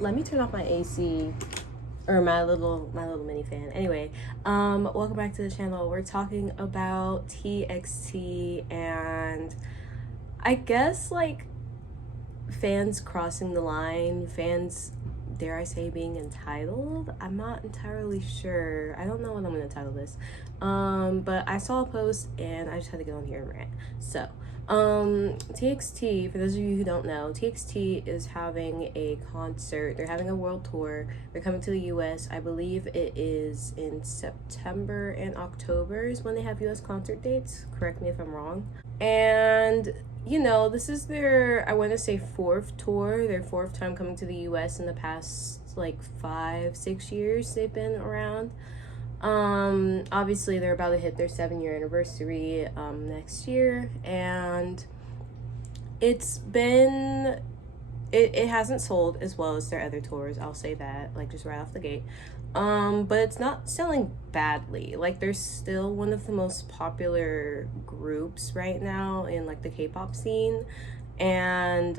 Let me turn off my AC or my little mini fan. Anyway, welcome back to the channel. We're talking about TXT and I guess like fans crossing the line, fans, dare I say, being entitled. I'm not entirely sure. I don't know what I'm gonna title this. But I saw a post and I just had to get on here and rant. So TXT, for those of you who don't know, TXT is having a concert. They're having a world tour. They're coming to the US. I believe it is in September and October is when they have US concert dates. Correct me if I'm wrong. And you know, this is their, I want to say, fourth tour, their fourth time coming to the US in the past like 5-6 years they've been around. Obviously they're about to hit their 7-year anniversary next year, and it's been it hasn't sold as well as their other tours, I'll say that, like, just right off the gate. But it's not selling badly. Like, they're still one of the most popular groups right now in like the K-pop scene. And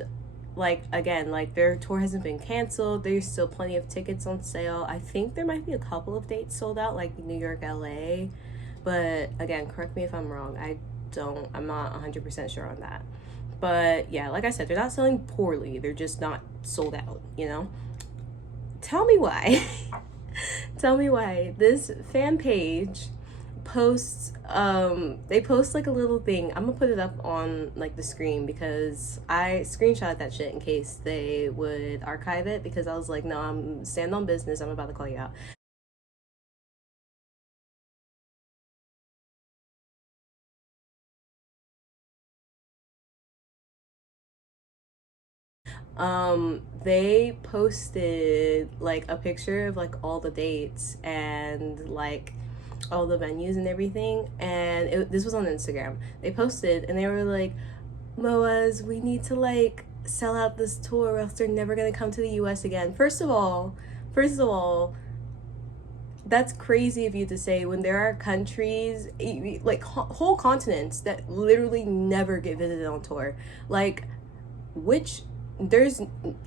like, again, like, their tour hasn't been canceled. There's still plenty of tickets on sale. I think there might be a couple of dates sold out, like New York, LA, but again, correct me if I'm wrong. I'm not 100% sure on that. But yeah, like I said, they're not selling poorly. They're just not sold out, you know? Tell me why. Tell me why this fan page posts, they post like a little thing. I'm gonna put it up on like the screen because I screenshot that shit in case they would archive it, because I was like, no, I'm stand on business. I'm about to call you out. They posted like a picture of like all the dates and like all the venues and everything, and this was on Instagram. They posted and they were like, Moas, we need to like sell out this tour or else they're never gonna come to the US again. First of all, that's crazy of you to say when there are countries, like whole continents, that literally never get visited on tour. Like, which there's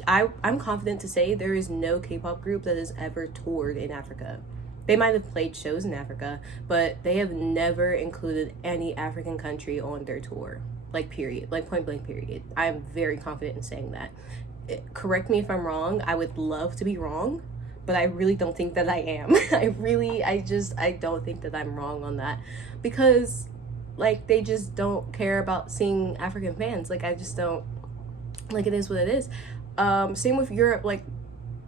I'm confident to say there is no K-pop group that has ever toured in Africa. They might have played shows in Africa, but they have never included any African country on their tour. Like, period. Like, point blank period. I'm very confident in saying that. Correct me if I'm wrong. I would love to be wrong, but I really don't think that I am. I don't think that I'm wrong on that, because like, they just don't care about seeing African fans. Like, I just don't, like, it is what it is. Same with Europe. Like,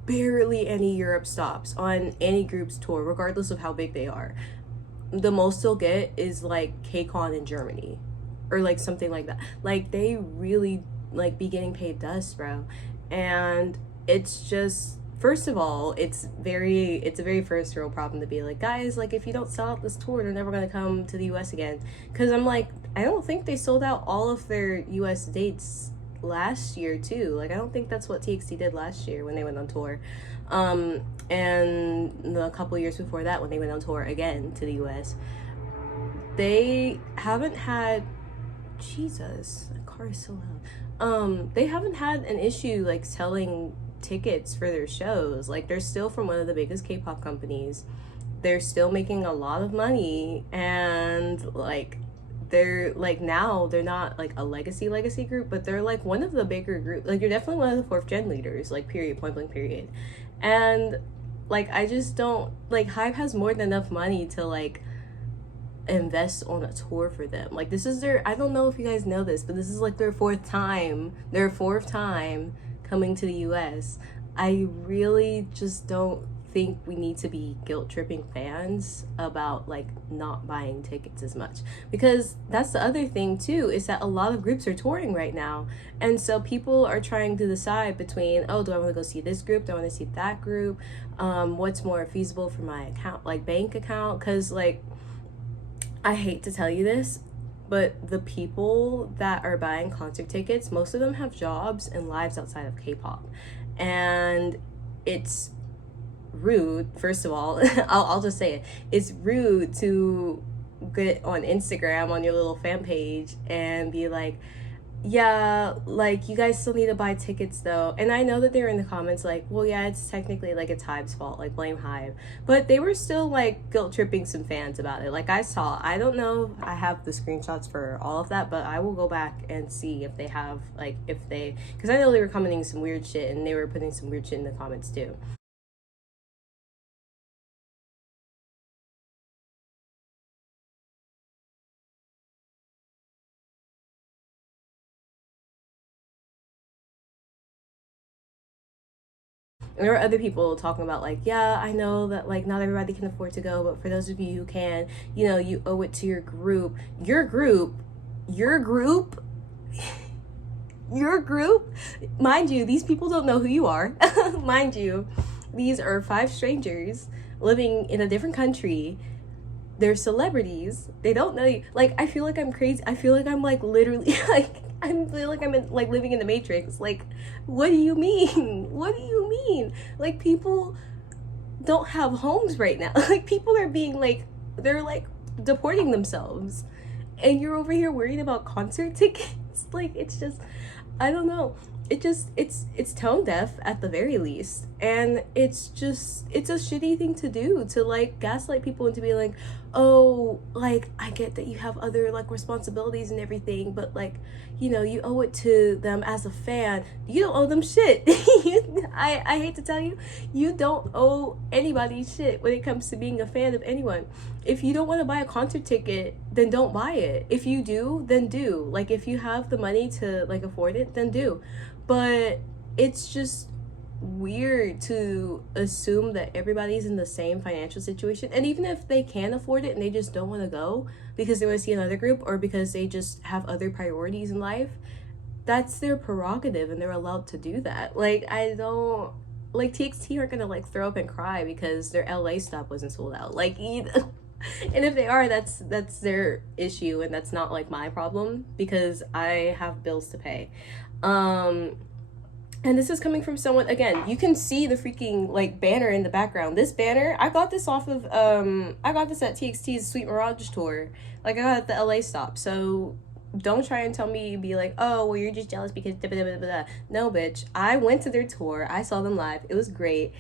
barely any Europe stops on any group's tour, regardless of how big they are. The most they'll get is like KCON in Germany or like something like that. Like, they really like be getting paid dust, bro. And it's just, first of all, it's a very first world problem to be like, guys, like, if you don't sell out this tour, they're never gonna come to the US again. Because I'm like, I don't think they sold out all of their US dates last year too. Like, I don't think that's what TXT did last year when they went on tour. And a couple years before that when they went on tour again to the US. They haven't had, Jesus, the car is so loud. They haven't had an issue like selling tickets for their shows. Like, they're still from one of the biggest K-pop companies. They're still making a lot of money, and like, they're like, now they're not like a legacy group, but they're like one of the bigger groups. Like, you're definitely one of the fourth gen leaders, like, period, point blank period. And like, I just don't, like, Hype has more than enough money to like invest on a tour for them. Like, this is their, I don't know if you guys know this, but this is like their fourth time coming to the US. I really just don't think we need to be guilt tripping fans about like not buying tickets as much, because that's the other thing too, is that a lot of groups are touring right now, and so people are trying to decide between, oh, do I want to go see this group, do I want to see that group, what's more feasible for my account, like bank account, because like, I hate to tell you this, but the people that are buying concert tickets, most of them have jobs and lives outside of K-pop. And it's rude, first of all. I'll just say it. It's rude to get on Instagram on your little fan page and be like, yeah, like you guys still need to buy tickets though. And I know that they were in the comments like, well, yeah, it's technically like it's Hybe's fault, like blame Hybe. But they were still like guilt tripping some fans about it. Like I saw, I don't know, I have the screenshots for all of that, but I will go back and see if they have like if they, because I know they were commenting some weird shit and they were putting some weird shit in the comments too. And there were other people talking about like, yeah, I know that like not everybody can afford to go, but for those of you who can, you know, you owe it to your group. Your group, your group. Mind you, these people don't know who you are. Mind you, these are five strangers living in a different country. They're celebrities. They don't know you. Like, I feel like I'm crazy. I feel like I'm like literally like I feel like I'm in, like living in the Matrix. Like, what do you mean? What do you mean? Like, people don't have homes right now. Like, people are being like, they're like deporting themselves, and you're over here worried about concert tickets. Like, it's just, I don't know. It just it's tone deaf at the very least, and it's just it's a shitty thing to do, to like gaslight people into being like, oh, like I get that you have other like responsibilities and everything, but like, you know, you owe it to them as a fan. You don't owe them shit. I hate to tell you, you don't owe anybody shit when it comes to being a fan of anyone. If you don't want to buy a concert ticket, then don't buy it. If you do, then do. Like, if you have the money to like afford it, then do. But it's just weird to assume that everybody's in the same financial situation, and even if they can afford it and they just don't want to go because they want to see another group or because they just have other priorities in life, that's their prerogative and they're allowed to do that. Like, I don't, like, TXT aren't gonna like throw up and cry because their LA stop wasn't sold out, like, either. And if they are, that's their issue, and that's not like my problem because I have bills to pay. um and this is coming from someone, again, you can see the freaking like banner in the background. This banner, I got this off of I got this at TXT's Sweet Mirage tour. Like, I got it at the LA stop. So don't try and tell me, be like, oh, well, you're just jealous because da, da, da, da, da. No, bitch, I went to their tour, I saw them live, it was great.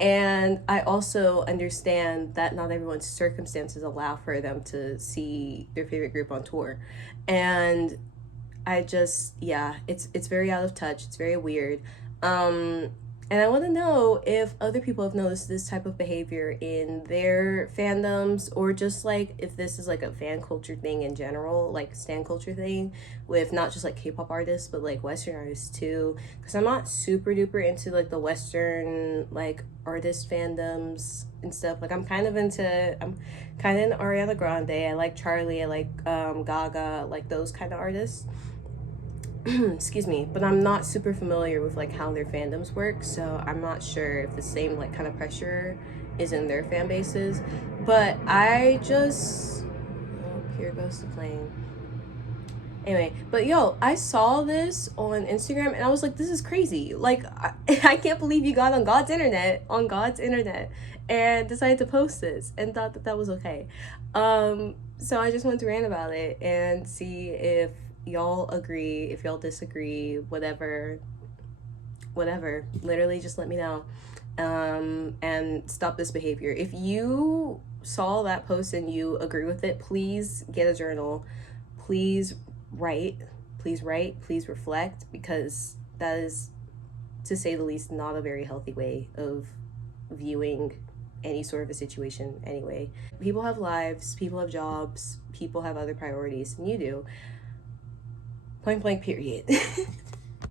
And I also understand that not everyone's circumstances allow for them to see their favorite group on tour. And I just, yeah, it's very out of touch. It's very weird. Um, and I want to know if other people have noticed this type of behavior in their fandoms, or just like if this is like a fan culture thing in general, like stan culture thing, with not just like K-pop artists but like Western artists too. Because I'm not super duper into like the Western like artist fandoms and stuff. Like, I'm kind of in Ariana Grande. I like Charlie. I like Gaga. Like those kind of artists. Excuse me, but I'm not super familiar with like how their fandoms work, so I'm not sure if the same like kind of pressure is in their fan bases. But I just, oh, here goes the plane. Anyway, but yo, I saw this on Instagram and I was like, this is crazy. Like, I can't believe you got on God's internet, and decided to post this and thought that that was okay. So I just wanted to rant about it and see if y'all agree, if y'all disagree, whatever, whatever. Literally, just let me know. And stop this behavior. If you saw that post and you agree with it, please get a journal. Please write. Please write. Please reflect, because that is, to say the least, not a very healthy way of viewing any sort of a situation anyway. People have lives, people have jobs, people have other priorities than you do. Point blank, period.